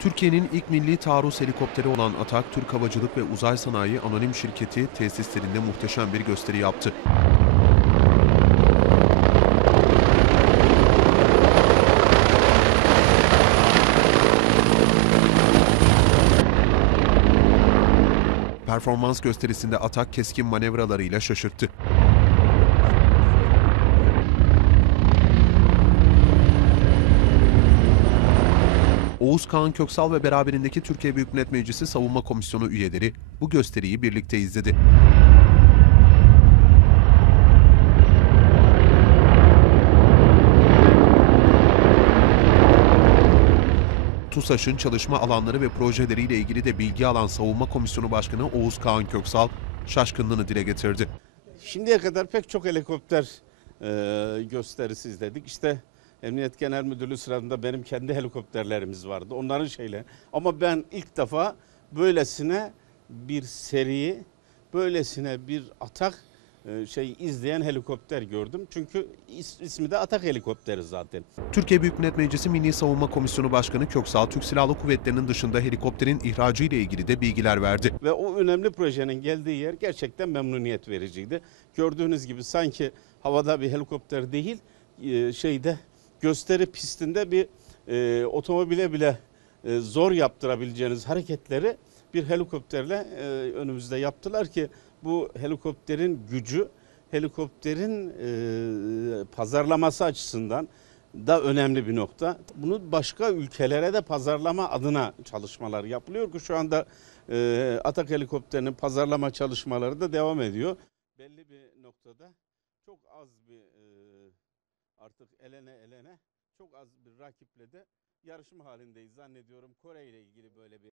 Türkiye'nin ilk milli taarruz helikopteri olan Atak, Türk Havacılık ve Uzay Sanayi Anonim Şirketi tesislerinde muhteşem bir gösteri yaptı. Performans gösterisinde Atak keskin manevralarıyla şaşırttı. Oğuz Kağan Köksal ve beraberindeki Türkiye Büyük Millet Meclisi Savunma Komisyonu üyeleri bu gösteriyi birlikte izledi. TUSAŞ'ın çalışma alanları ve projeleriyle ilgili de bilgi alan Savunma Komisyonu Başkanı Oğuz Kağan Köksal şaşkınlığını dile getirdi. Şimdiye kadar pek çok helikopter e, gösterisi izledik. İşte Emniyet Genel Müdürlüğü sırasında benim kendi helikopterlerimiz vardı. Onların şeyle. Ama ben ilk defa böylesine bir seri, böylesine bir atak şey izleyen helikopter gördüm. Çünkü is- ismi de atak helikopteri zaten. Türkiye Büyük Millet Meclisi Milli Savunma Komisyonu Başkanı Köksal, Türk Silahlı Kuvvetleri'nin dışında helikopterin ihracı ile ilgili de bilgiler verdi. Ve o önemli projenin geldiği yer gerçekten memnuniyet vericiydi. Gördüğünüz gibi sanki havada bir helikopter değil, e, şeyde gösteri pistinde bir e, otomobile bile e, zor yaptırabileceğiniz hareketleri bir helikopterle e, önümüzde yaptılar ki bu helikopterin gücü, helikopterin e, pazarlaması açısından da önemli bir nokta. Bunu başka ülkelere de pazarlama adına çalışmalar yapılıyor ki şu anda e, Atak helikopterinin pazarlama çalışmaları da devam ediyor. Belli bir noktada çok az bir artık elene elene çok az bir rakiple de yarışma halindeyiz zannediyorum. Kore ile ilgili böyle bir